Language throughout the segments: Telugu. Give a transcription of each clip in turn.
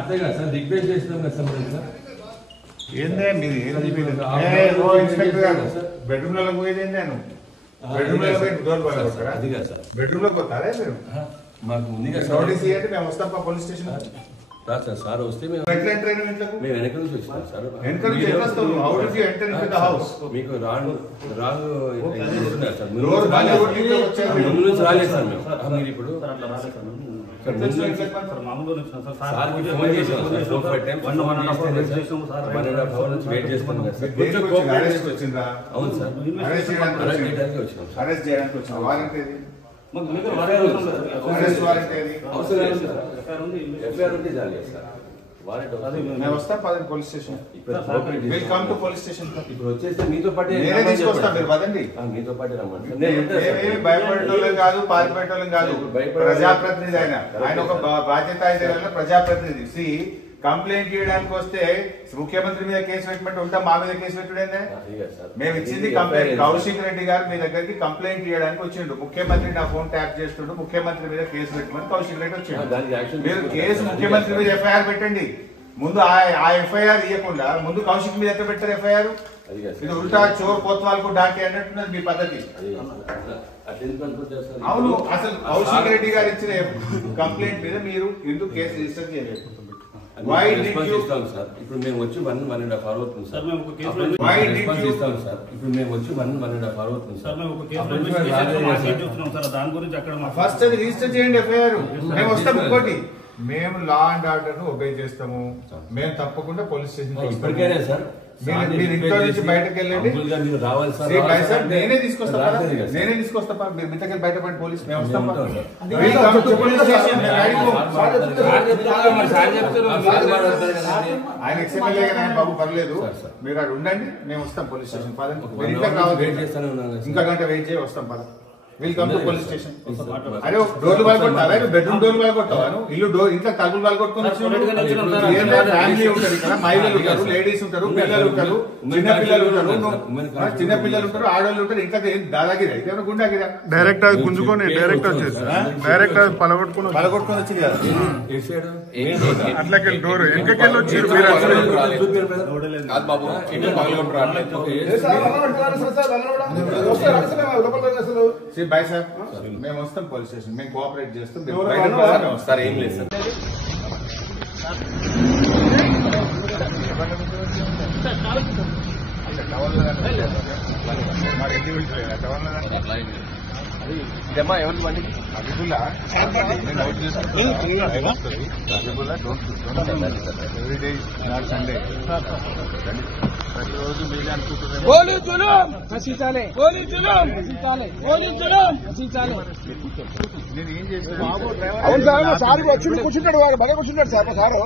అట్లే కదా సార్ రిక్వెస్ట్ చేసినాం కదా సార్ ఏందే మీది ఇన్స్పెక్టర్ గారు బెడ్రూమ్ లో పోయేది ఏంది నేను బెడ్రూమ్ లో పోయి డోర్ పడగొట్టారా? అది కాదు సార్ బెడ్రూమ్ లో పోతారా మీరు? మాకు ఉంది కదా నోటీస్ ఇవ్వండి, మేము వస్తాం police station. Sir sir sir వస్తే మేము ఎట్లా ఎంటర్ అయినా ఇంట్లోకి? మేము వెనక నుంచి వచ్చినాం సార్. వెనక నుంచి ఎట్లా వస్తావు? How did you enter into the house? మీకు రాంగ్ సార్ డోర్ బాగా కొట్టి వచ్చారు. ముందు నుంచి రాలేదు సార్ మేము. మీరు ఇప్పుడు ఫోన్ చేసాం సార్ 4-5 టైమ్స్ వెయిట్ చేస్తున్నాం వచ్చిందా? అవును సార్ అరెస్ట్ చేయడానికి వచ్చినాం. అరెస్ట్ చేయడానికి వచ్చిన వారెంట్ ఏది? అరెస్ట్ వారెంట్ ఏది? ఎఫ్ఐఆర్ ఉంటే చాలు సార్. మేము వస్తాం పదండి police station. Welcome to police station. ఇప్పుడు వచ్చేస్తే మీతో పాటు నేనే తీసుకొస్తాను, మీరు పదండి. మీతో పాటు రమ్మండి. మేమేమి భయపడేటోళ్ళం కాదు, పారిపోయేటోళ్ళం కాదు. ప్రజాప్రతినిధి ఆయన ఒక బాధ్యత ప్రజాప్రతినిధి. కంప్లైంట్ చేయడానికి వస్తే ముఖ్యమంత్రి మీద కేసు పెట్టమంటే ఉంటాం, మా మీద కేసు పెట్టుడేందే? మేము ఇచ్చింది కంప్లైంట్. కౌశిక్ రెడ్డి గారు మీ దగ్గరికి కంప్లైంట్ చేయడానికి వచ్చిండు. ముఖ్యమంత్రి నా ఫోన్ ట్యాప్ చేస్తుండు, ముఖ్యమంత్రి మీద కేసు పెట్టమని కౌశిక్ రెడ్డి వచ్చిండు. మీరు కేసు ముఖ్యమంత్రి మీద ఎఫ్ఐఆర్ పెట్టండి. ముందు ఆ ఎఫ్ఐఆర్ ఇవ్వకుండా ముందు కౌశిక్ మీద ఎక్కడ పెట్టారు ఎఫ్ఐఆర్? ఇది ఉల్టా చోర్ కోత్వాల్కు డాకే అన్నట్టున్నది మీ పద్ధతి. అవును, అసలు కౌశిక్ రెడ్డి గారు ఇచ్చిన కంప్లైంట్ మీద మీరు ఎందుకు కేసు రిజిస్టర్ చేయలేదు? ఇప్పుడు మేము వచ్చి 1.5 అవర్ అవుతుంది సార్. ఇప్పుడు మేము వచ్చి 1.5 అవర్ అవుతుంది సార్. దాని గురించి అక్కడ ఫస్ట్ అది రిజిస్టర్ చేయండి ఎఫ్ఐఆర్. మేము వస్తాం. ఇంకోటి, మేము లా అండ్ ఆర్డర్ ను ఒబే చేస్తాము. మేము తప్పకుండా పోలీస్ స్టేషన్ ఇప్పటికైనా సార్ మీరు ఇంట్లో నుంచి బయటకు వెళ్ళండి. నేనే తీసుకొస్తా, నేనే తీసుకొస్తా. మీరు మిగతా బయటపడి పోలీస్ మేము వస్తాం. ఆయన ఎక్స్ఎమ్మెల్యే బాబు పర్లేదు, మీరు అక్కడ ఉండండి, మేము వస్తాం పోలీస్ స్టేషన్. పదండి, ఇంట్లో రావాలి. ఇంకా గంట వెయిట్ చేయి, వస్తాం. పద. Welcome to police station. అరే డోర్లు బాగుంటావా? బెడ్రూమ్ డోర్లు బాగుంటావాను? ఇల్లు డోర్ ఇంట్లో తలుపులు బాగుకొట్టుకుని ఫ్యామిలీ ఉంటారు, ఇక్కడ మహిళలు ఉంటారు, లేడీస్ ఉంటారు, పిల్లలు ఉంటారు, చిన్నపిల్లలు ఉంటారు, చిన్నపిల్లలు ఉంటారు, ఆడవాళ్ళు ఉంటారు. ఇంకా దాదాగిరి అయితే ఏమైనా గుండాగిరా? డైరెక్ట్ అది గుంజుకొని డైరెక్ట్ వచ్చేసి డైరెక్ట్ అది పలగొట్టుకొని వచ్చింది కదా. అట్లకెళ్ళి డోర్ వెనకకెళ్ళి వచ్చి బాయ్ సార్, మేము వస్తాం పోలీస్ స్టేషన్. మేము కోఆపరేట్ చేస్తాం. సార్ ఏం లేదు సార్. జమా ఎవరి బండి అభిబుల్లా ఎవ్రీడే సండే ప్రతిరోజు మీరే అనుకుంటున్నారు. నేను ఏం చేశాను? అవును సార్, సార్ వచ్చి కూర్చుంటాడు, వాడు బాగా కూర్చుంటాడు సార్. సారు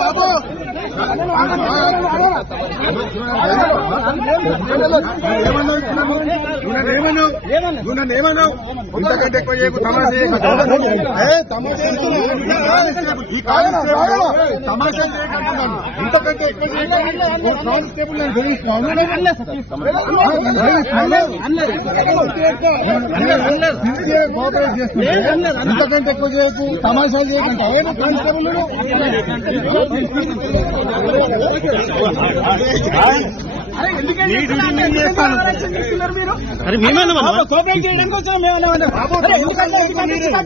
బాబు ఏమన్నావు? ఇంతకంటే ఎక్కువ చేయకు, తమాషా చేయకుంటున్నాను. ఇంతకంటే ఎక్కువ కానిస్టేబుల్ నేను గ్రహిస్తాను. కోఆపరేట్ చేస్తున్నాను. ఇంతకంటే ఎక్కువ చేయకు, తమాషా చేయకుండా కానిస్టేబుల్ అరే మేమన్నా కోఆపరేట్ చేయడానికి వచ్చాం. మేమన్నా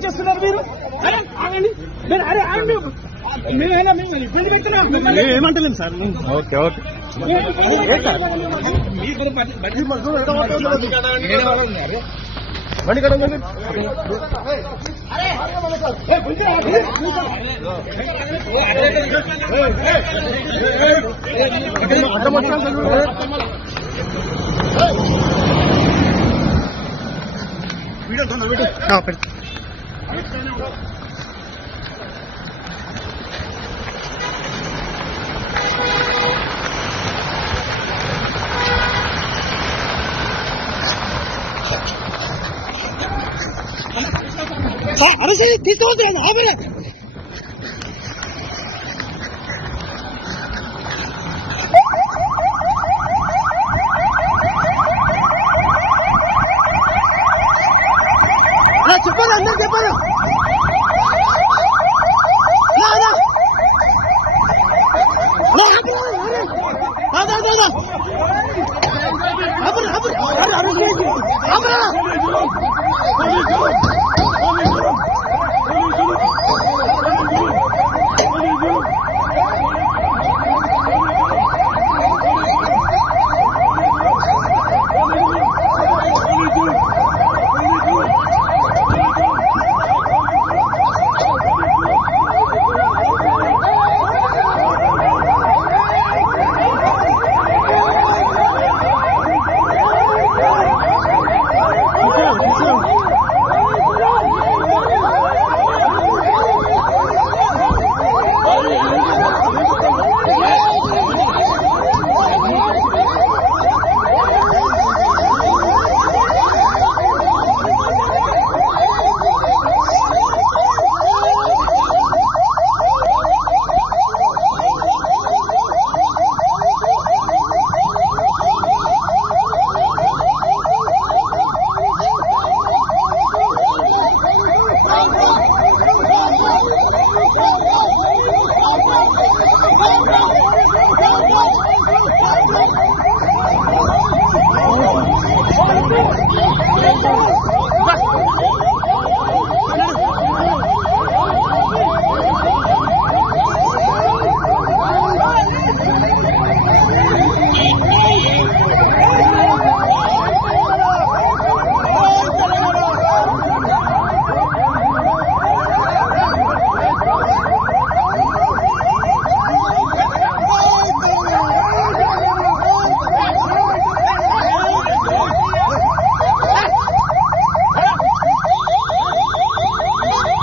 చేస్తున్నారు మీరు? ఏమంటలేము సార్. ఓకే ఓకే బండి కడ అర్థం వీడియో అరెస్ట్ తీసుకోవచ్చు ఆపరే చెప్పారు అందరూ చెప్పారు అప్పుడు